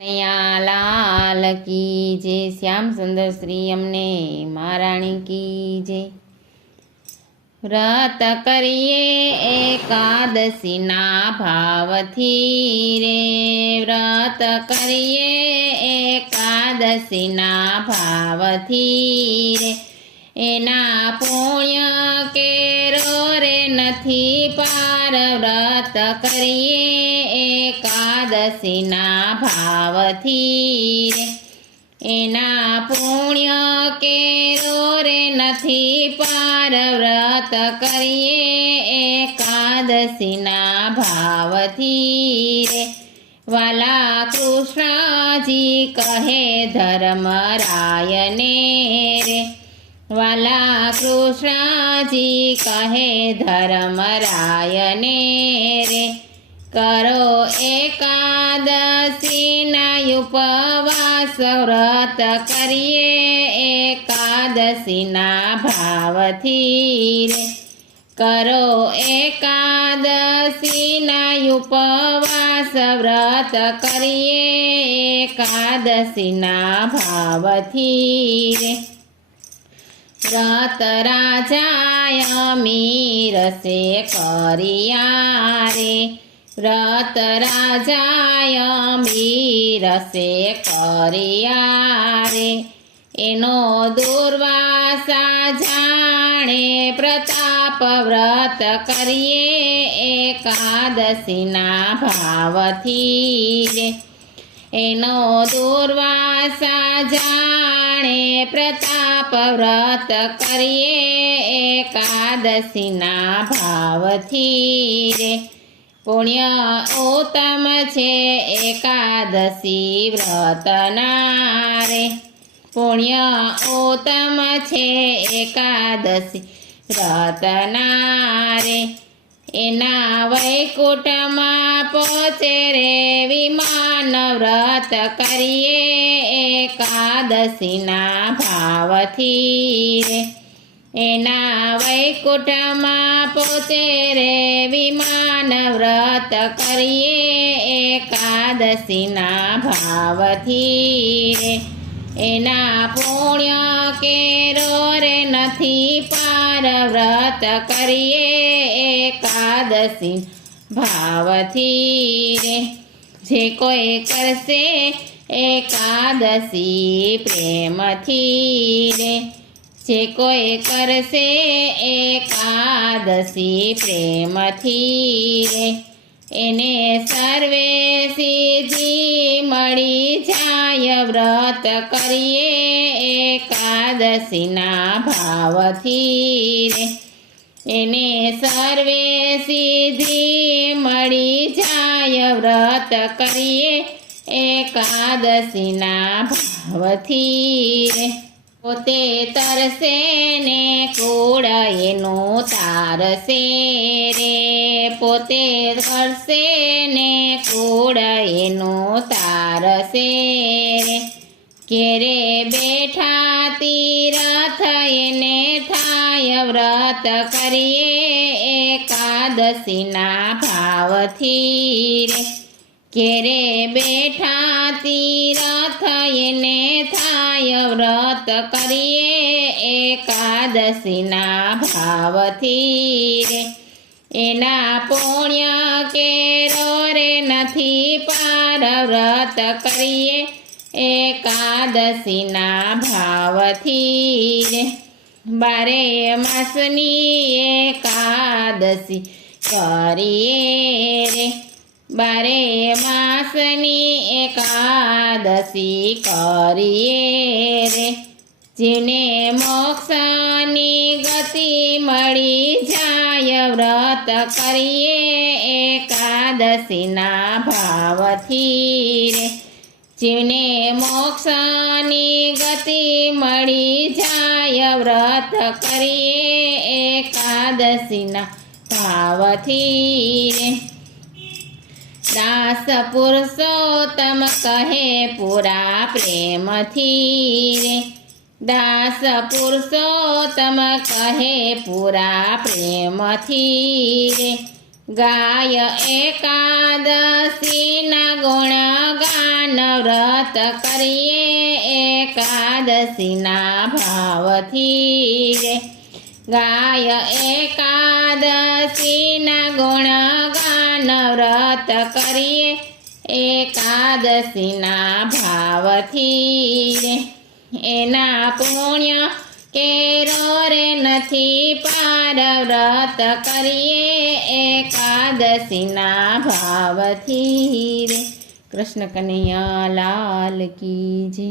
કનૈયા લાલ કી જય, શ્યામ સુંદર શ્રી અમને મહારાણી કી જય। વ્રત કરીએ એકાદશીના ભાવથી રે, વ્રત કરીએ એકાદશીના ભાવથી રે, એના પુણ્ય કેરો રે નથી પાર। વ્રત કરીએ એકાદશીના ભાવથી રે, એના પુણ્ય કેરો રે નથી પાર। વ્રત કરીએ એકાદશીના ભાવથી રે, વાલા કૃષ્ણજી કહે ધર્મરાયને રે, વાલા કૃષ્ણજી કહે ધર્મરાયને રે, કરો એકાદશીના ઉપવાસ। વ્રત કરીએ એકાદશીના ભાવથી રે, કરો એકાદશીના ઉપવાસ। વ્રત કરીએ એકાદશીના ભાવથી રે, વ્રત રાજાય મીરસે કર્યા રે, વ્રત રાજાય મીરસે કર્યા રે, એનો દુર્વાસા જાણે પ્રતાપ। વ્રત કરીએ એકાદશીના ભાવથી રે, એનો દુર્વાસા જાણે પ્રતાપ। વ્રત કરીએ એકાદશીના ભાવથી રે, પુણ્ય ઉત્તમ છે એકાદશી વ્રતના રે, પુણ્ય ઉત્તમ છે એકાદશી વ્રતના રે, એના વૈકુંઠમાં પહોંચે રે વિમાન। વ્રત કરીએ એકાદશીના ભાવથી રે, એના વૈકુંઠમાં પહોંચે રે વિમાન। વ્રત કરીએ એકાદશીના ભાવથી રે, એના પુણ્ય કેરો રે નથી પાર। વ્રત કરીએ એકાદશી ભાવથી રે, જે કોઈ કરશે એકાદશી પ્રેમથી રે, જે કોઈ કરશે એકાદશી પ્રેમથી રે, એને સર્વે સિદ્ધિ મળી જાય। વ્રત કરીએ એકાદશીના ભાવથી રે, એને સર્વે સિદ્ધિ મળી જાય। વ્રત કરીએ એકાદશીના ભાવથી રે, પોતે તરસે ને કુળ એનું તારસે રે, પોતે કરશે ને કુળ એનું તારસે રે, ઘેરે બેઠા તીરથ એને થાય। વ્રત કરીએ એકાદશીના ભાવથી રે, ઘેરે બેઠા તીરથ એને થાય। વ્રત કરીએ એકાદશીના ભાવથી રે, એના પુણ્ય કેરો રે નથી પાર। વ્રત કરીએ એકાદશીના ભાવથી રે, બારે માસની એકાદશી કરીએ રે, બારે માસની એકાદશી કરીએ રે, જેને મોક્ષની ગતિ મળી જાય। વ્રત કરીએ એકાદશીના ભાવથી રે, જેને મોક્ષની ગતિ મળી જાય। વ્રત કરીએ એકાદશીના ભાવથી રે, દાસ પુરુષોત્તમ કહે પૂરા પ્રેમથી રે, દાસ પુરુષોત્તમ કહે પૂરા પ્રેમથી રે, ગાય એકાદશીના ગુણગાન વ્રત કરીએ એકાદશીના ભાવથી રે. ગાય એકાદશીના ગુણગાન વ્રત કરીએ એકાદશીના ભાવથી રે. એના પુણ્ય કેરો રે નથી પાર વ્રત કરીએ એકાદશીના ભાવથી રે. કૃષ્ણ કનૈયા લાલ કી જય.